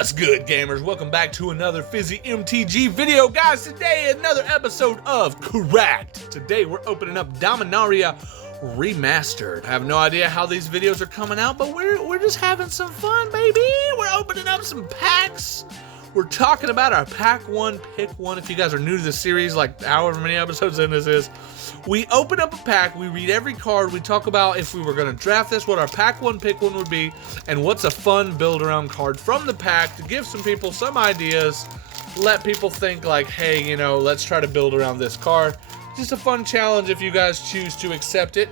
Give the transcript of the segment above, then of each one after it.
What's good, gamers? Welcome back to another Fizzy MTG video. Guys, today another episode of Cracked. Today we're opening up Dominaria Remastered. I have no idea how these videos are coming out, but we're just having some fun, baby. We're opening up some packs. We're talking about our pack one, pick one. If you guys are new to this series, like however many episodes in this is, we open up a pack, we read every card, we talk about if we were going to draft this, what our pack one, pick one would be, and what's a fun build around card from the pack to give some people some ideas, let people think like, hey, you know, let's try to build around this card. Just a fun challenge if you guys choose to accept it.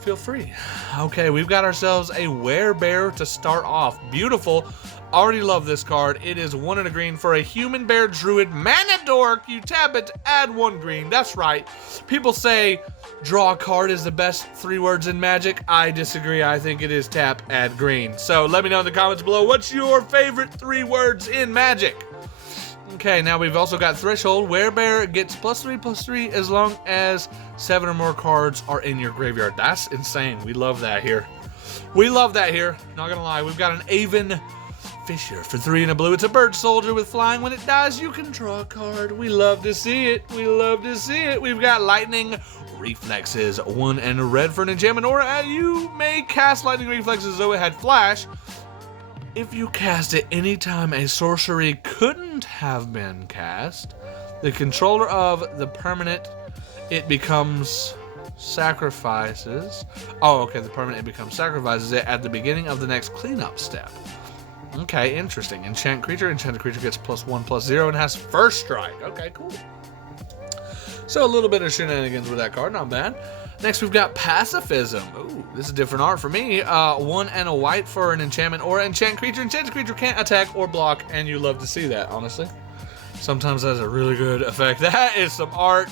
Feel free. Okay, we've got ourselves a Werebear to start off. Beautiful. Already love this card. It is 1 and a green for a human bear druid mana dork. You tap it to add 1 green. That's right. People say draw a card is the best 3 words in Magic. I disagree. I think it is tap, add green. So let me know in the comments below, what's your favorite 3 words in Magic? Okay, now we've also got Threshold. Werebear gets +3/+3 as long as 7 or more cards are in your graveyard. That's insane. We love that here. We love that here. Not gonna lie. We've got an Avon Fisher for 3 and a blue. It's a bird soldier with flying. When it dies, you can draw a card. We love to see it. We love to see it. We've got Lightning Reflexes. 1 and a red for an enchantment aura. You may cast Lightning Reflexes though it had flash. If you cast it anytime a sorcery couldn't have been cast, the controller of the permanent it becomes sacrifices. Oh, okay, the permanent it becomes sacrifices it at the beginning of the next cleanup step. Okay, interesting. Enchant creature. Enchanted creature gets +1/+0 and has first strike. Okay, cool. So a little bit of shenanigans with that card. Not bad. Next, we've got Pacifism. Ooh, this is different art for me. 1 and a white for an enchantment or enchant creature. Enchanted creature can't attack or block, and you love to see that, honestly. Sometimes that's a really good effect. That is some art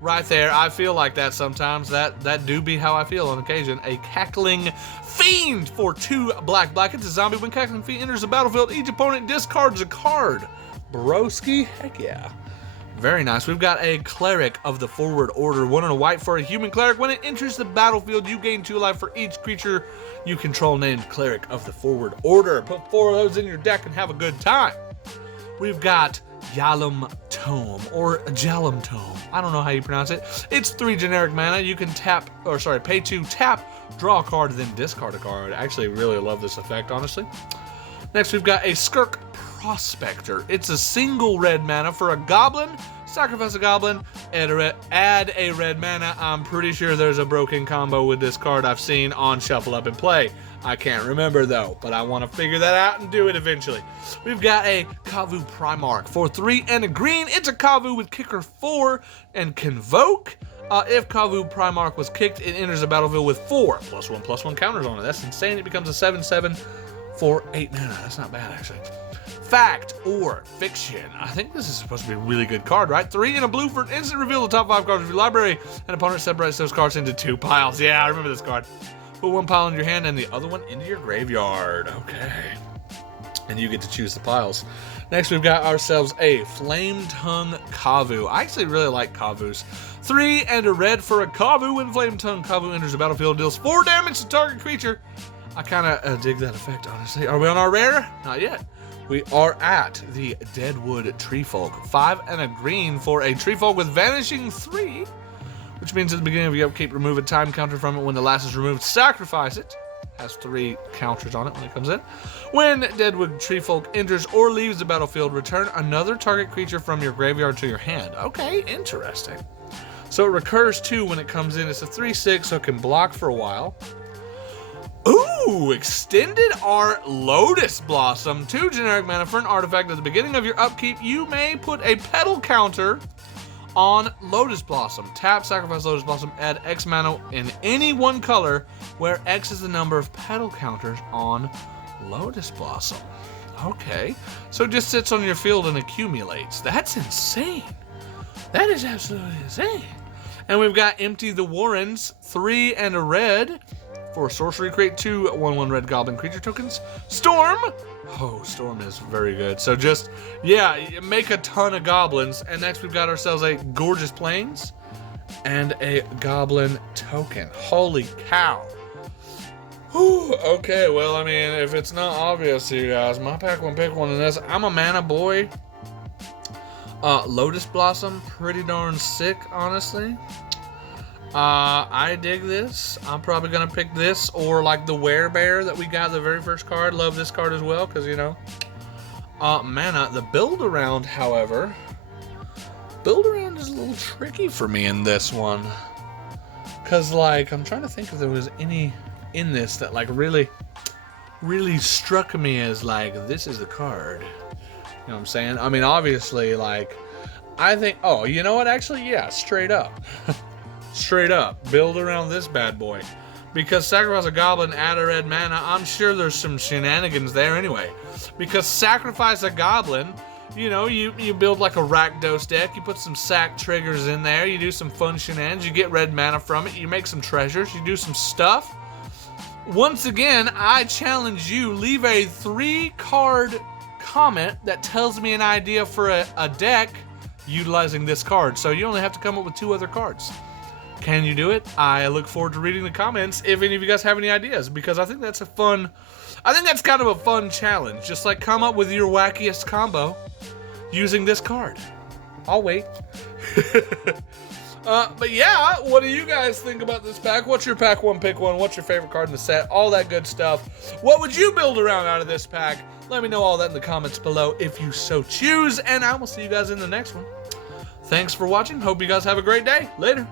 right there. I feel like that sometimes. That do be how I feel on occasion. A Cackling Fiend for 2 black. It's a zombie. When Cackling Fiend enters the battlefield, each opponent discards a card. Broski, heck yeah. Very nice. We've got a Cleric of the Forward Order. 1 and a white for a human cleric. When it enters the battlefield, you gain 2 life for each creature you control named Cleric of the Forward Order. Put 4 of those in your deck and have a good time. We've got Yalom Tome, or Jalum Tome. I don't know how you pronounce it. It's 3 generic mana. You can pay 2, tap, draw a card, then discard a card. I actually really love this effect, honestly. Next, we've got a Skirk Prospector. It's a single red mana for a goblin. Sacrifice a goblin, add a red mana. I'm pretty sure there's a broken combo with this card I've seen on Shuffle Up and Play. I can't remember though, but I want to figure that out and do it eventually. We've got a Kavu Primarch for 3 and a green. It's a Kavu with kicker 4 and Convoke. If Kavu Primarch was kicked, it enters the battlefield with 4 +1/+1 counters on it. That's insane. It becomes a 7/7 for 8 mana. That's not bad, actually. Fact or Fiction. I think this is supposed to be a really good card, right? 3 and a blue for an instant reveal the top 5 cards of your library. An opponent separates those cards into 2 piles. Yeah, I remember this card. Put 1 pile in your hand and the other one into your graveyard. Okay. And you get to choose the piles. Next, we've got ourselves a Flame Tongue Kavu. I actually really like Kavus. 3 and a red for a Kavu. When Flame Tongue Kavu enters the battlefield, deals 4 damage to target creature. I kind of dig that effect, honestly. Are we on our rare? Not yet. We are at the Deadwood Treefolk. 5 and a green for a Treefolk with Vanishing 3, which means at the beginning of your upkeep, remove a time counter from it. When the last is removed, sacrifice it. Has 3 counters on it when it comes in. When Deadwood Treefolk enters or leaves the battlefield, return another target creature from your graveyard to your hand. Okay, interesting. So it recurs 2 when it comes in. It's a 3/6, so it can block for a while. Ooh, Extended Art Lotus Blossom. 2 generic mana for an artifact. At the beginning of your upkeep, you may put a petal counter on Lotus Blossom. Tap, sacrifice Lotus Blossom, add X mana in any one color, where X is the number of petal counters on Lotus Blossom. Okay, so it just sits on your field and accumulates. That's insane. That is absolutely insane. And we've got Empty the Warrens, 3 and a red. For sorcery, create 2 1/1 red goblin creature tokens. Storm! Oh, Storm is very good. So just, yeah, make a ton of goblins. And next we've got ourselves a Gorgeous Plains and a goblin token. Holy cow. Whew, okay, well, I mean, if it's not obvious to you guys, my pack one pick one in this. I'm a mana boy. Lotus Blossom, pretty darn sick, honestly. I dig this. I'm probably gonna pick this or like the Werebear that we got the very first card. Love this card as well, because you know. Mana. The build around, however, is a little tricky for me in this one. Cause like I'm trying to think if there was any in this that like really struck me as like this is the card. You know what I'm saying? I mean, obviously, like, I think, oh, you know what? Actually, yeah, straight up. Straight up. Build around this bad boy. Because sacrifice a goblin, add a red mana, I'm sure there's some shenanigans there anyway. Because sacrifice a goblin, you know, you build like a Rakdos deck, you put some sack triggers in there, you do some fun shenanigans, you get red mana from it, you make some treasures, you do some stuff. Once again, I challenge you, leave a 3-card comment that tells me an idea for a deck utilizing this card. So you only have to come up with 2 other cards. Can you do it? I look forward to reading the comments if any of you guys have any ideas, because I think that's kind of a fun challenge. Just like come up with your wackiest combo using this card. I'll wait. But yeah, what do you guys think about this pack? What's your pack one, pick one? What's your favorite card in the set? All that good stuff. What would you build around out of this pack? Let me know all that in the comments below if you so choose, and I will see you guys in the next one. Thanks for watching. Hope you guys have a great day. Later.